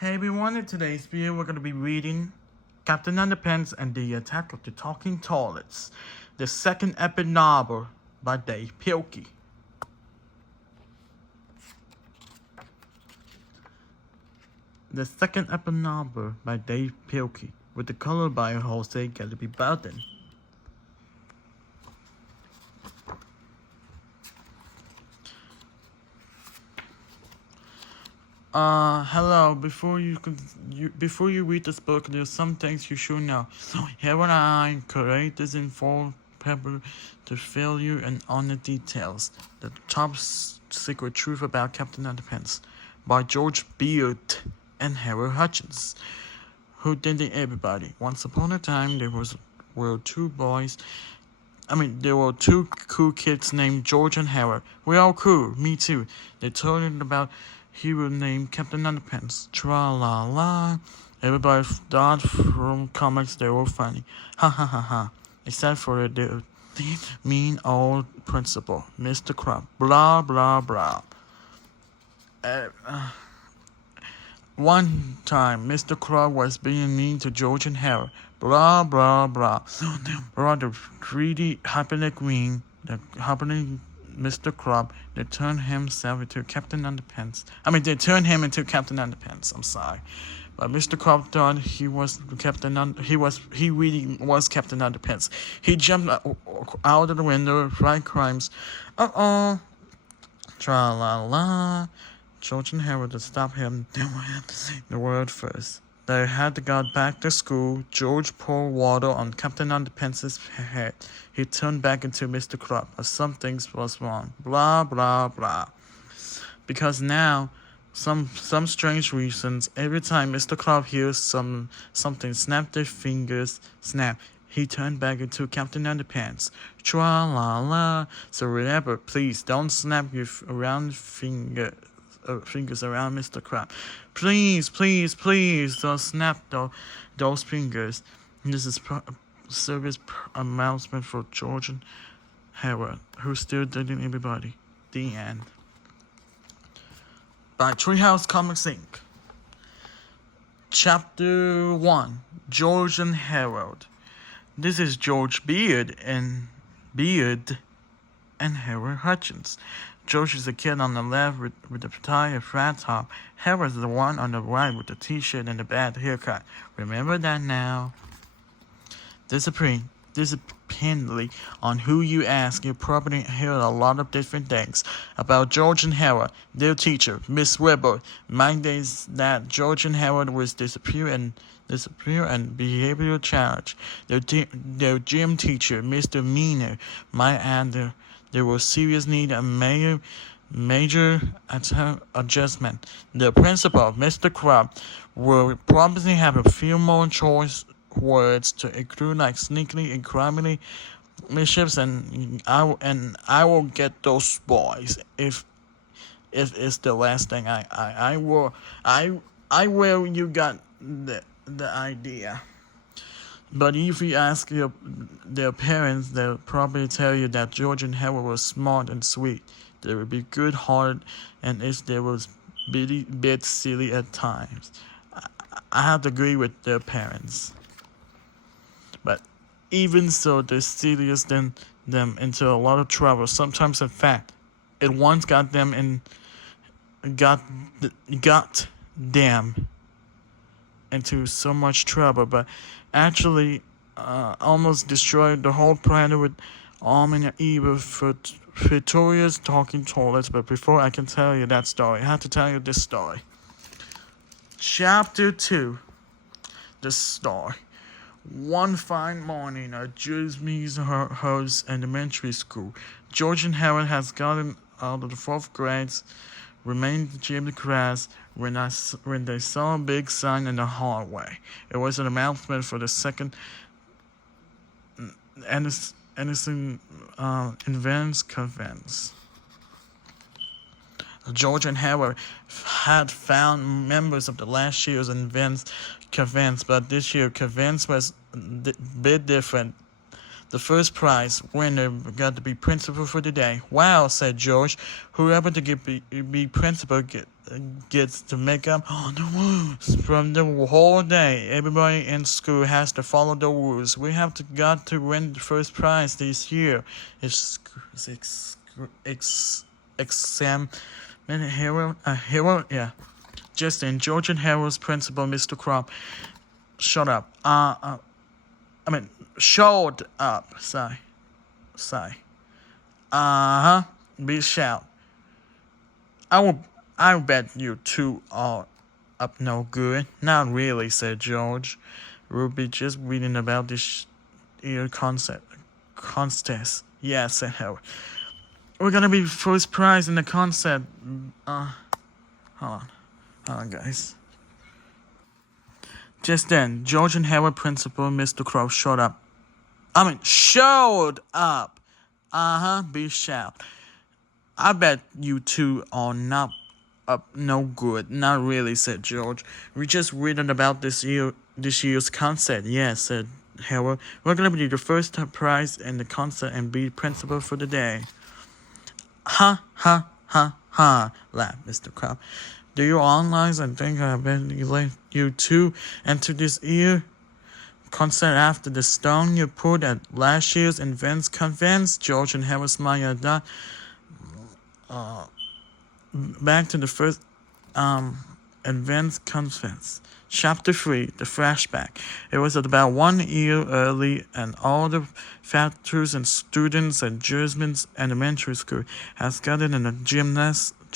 Hey everyone, in today's video we're going to be reading Captain Underpants and the Attack of the Talking Toilets, the second epic novel by Dave Pilkey. The second epic novel by Dave Pilkey, with the color by Jose Gillespie Bowden. Hello. Before you read this book, there's some things you should know. So here and I create this info paper to fill you in on the details. The top secret truth about Captain Underpants by George Beard and Harold Hutchins. Who did it, everybody? Once upon a time, there were two cool kids named George and Harold. We're all cool, me too. They told it about hero named Captain Underpants. Tra-la-la. Everybody thought from comics they were funny. Ha ha ha ha. Except for the mean old principal, Mr. Crumb. Blah blah blah. One time, Mr. Crumb was being mean to George and Harold. Blah blah blah. Brought the greedy hypenic queen, the hypenic Mr. Crumb, they turned himself into Captain Underpants. They turned him into Captain Underpants. I'm sorry, but Mr. Crumb thought he was he really was Captain Underpants. He jumped out of the window, right crimes. Tra la la. George and Harold to stop him. They wanted to say the word first. They had to go back to school. George poured water on Captain Underpants' head. He turned back into Mr. Crumb, but something was wrong. Blah, blah, blah. Because now, some strange reasons, every time Mr. Crumb hears something snap their fingers, snap, he turned back into Captain Underpants. Tra-la-la. So remember, please, don't snap your fingers around Mr. Crumb. Please, please, please don't snap those fingers. This is service announcement for George and Harold, who's still dating everybody. The end. By Treehouse Comics Inc. Chapter 1. George and Harold. This is George Beard and Harold Hutchins. George is the kid on the left with the tie and flat top. Harold is the one on the right with the t-shirt and the bad haircut. Remember that now. Depending on who you ask, you'll probably hear a lot of different things about George and Harold. Their teacher, Miss Weber, might days that George and Harold was disappear and behavioral challenge. Their gym teacher, Mr. Meaner, might add there was serious need a major adjustment. The principal, Mr. Crumb, will probably have a few more choice words to include like sneakily and criminally mischiefs, and I will get those boys if it's the last thing I will. You got the idea. But if you ask their parents, they'll probably tell you that George and Harold were smart and sweet. They would be good-hearted, and if they was bit silly at times. I have to agree with their parents. But even so, they're serious them into a lot of trouble. Sometimes, in fact, it once got them into so much trouble, but actually almost destroyed the whole planet with Arm and Eve for Victoria's talking toilets. But before I can tell you that story, I have to tell you this story. Chapter 2. The Star. One fine morning at Jasmine's house elementary school, George and Harold has gotten out of the 4th grade, remained in gym class when they saw a big sign in the hallway. It was an announcement for the second Innocent Events Conference. George and Harold had found members of the last year's Events Conference, but this year conference was a bit different. The first prize winner got to be principal for the day. Wow, said George. Whoever to be principal gets to make up all the rules from the whole day. Everybody in school has to follow the rules. We have got to win the first prize this year. Exam hero, yeah. Just then, George and Harold's principal, Mr. Crump, shut up. Showed up. Sigh. Be shout. I'll bet you two are up no good. Not really, said George. We'll be just reading about this year contest. Yeah, said Harold. We're gonna be first prize in the contest. Hold on, guys. Just then, George and Harold principal, Mr. Crow, showed up. Showed up. Be shout. I bet you two are not up no good. Not really, said George. We just reading about this year's concert. Yeah, said Harold. We're gonna be the first prize in the concert and be principal for the day. Ha, laughed Mr. Crab. Do you realize and think I bet you two enter this year concert after the stone you put at last year's Invents Convents? George and Harold smiled at that. Back to the first Invents Convents. Chapter 3, the flashback. It was about 1 year early, and all the factors and students at Jersman's Elementary School has gathered in a gymnasium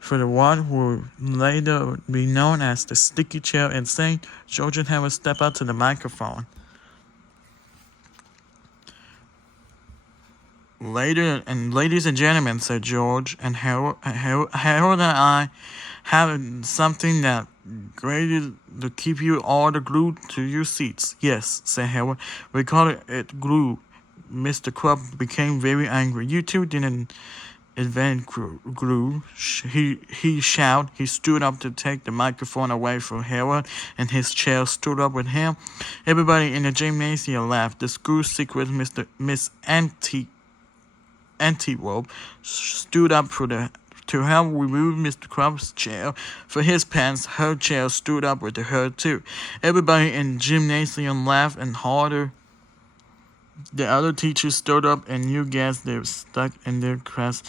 for the one who will later be known as the sticky chair insane. George and Harold step out to the microphone. Ladies and gentlemen, said George, and Harold and I have something that great to keep you all glued to your seats. Yes, said Harold. We call it glue. Mr. Crump became very angry. You two didn't invent glue. He shouted. He stood up to take the microphone away from Harold, and his chair stood up with him. Everybody in the gymnasium laughed. The school secret, Miss Antelope, stood up to help remove Mr. Crump's chair for his pants. Her chair stood up with her too. Everybody in the gymnasium laughed and harder. The other teachers stood up, and you guess they were stuck in their class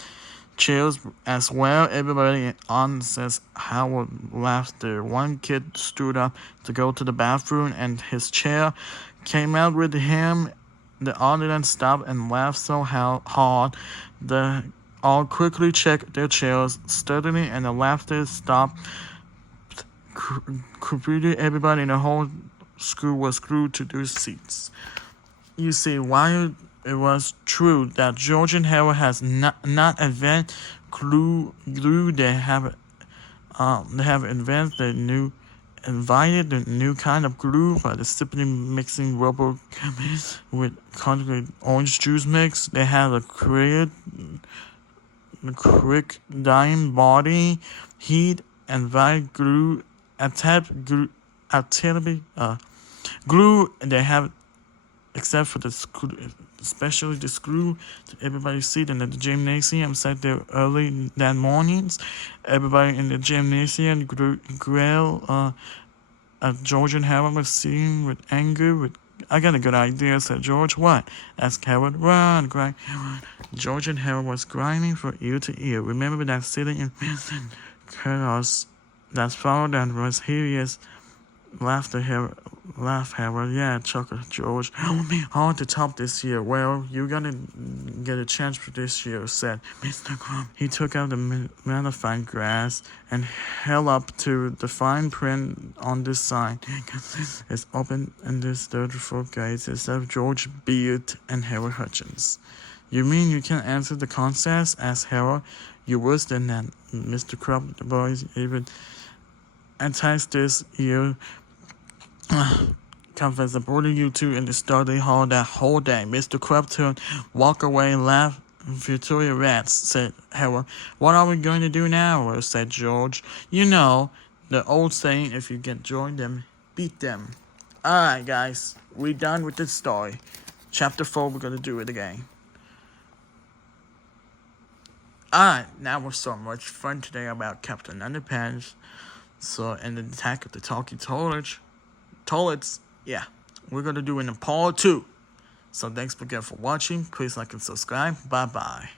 chairs as well. Everybody on says Howard laughed there. One kid stood up to go to the bathroom, and his chair came out with him. The audience stopped and laughed so hard they all quickly checked their chairs steadily, and the laughter stopped. Completely, everybody in the whole school was glued to their seats. You see, while it was true that George and Harold has not invented glue, they have invented the new kind of glue by simply mixing rubber with concentrated orange juice mix. They have a quick dying body, heat, and white glue. Glue they have, except for the screw, especially the screw that everybody see in the gymnasium sat there early that mornings. Everybody in the gymnasium grilled George and Harold was sitting with anger. I got a good idea, said George. What? Asked Harold. Run, cried Harold. George and Harold was grinding from ear to ear. Remember that sitting in chaos that followed and was hideous. Laughed Harold. Yeah, chuckled George. It will be hard to top this year. Well, you're gonna get a chance for this year, said Mr. Crump. He took out the magnifying glass and held up to the fine print on this sign. It's open and this for guys of George Beard and Harold Hutchins. You mean you can't answer the contest? Asked Harold. You're worse than that, Mr. Crump. The boys even enticed this year. Confess boarded you two in the study hall that whole day. Mr. Crabtree walked away, laughed Victoria Rats, said Hera. What are we going to do now? Said George. You know, the old saying, if you can join them, beat them. Alright, guys, we're done with this story. Chapter 4, we're going to do it again. Alright, now we're so much fun today about Captain Underpants. So, and the attack of the talking toilets. Yeah, we're going to do it in part 2. So thanks again for watching. Please like and subscribe. Bye-bye.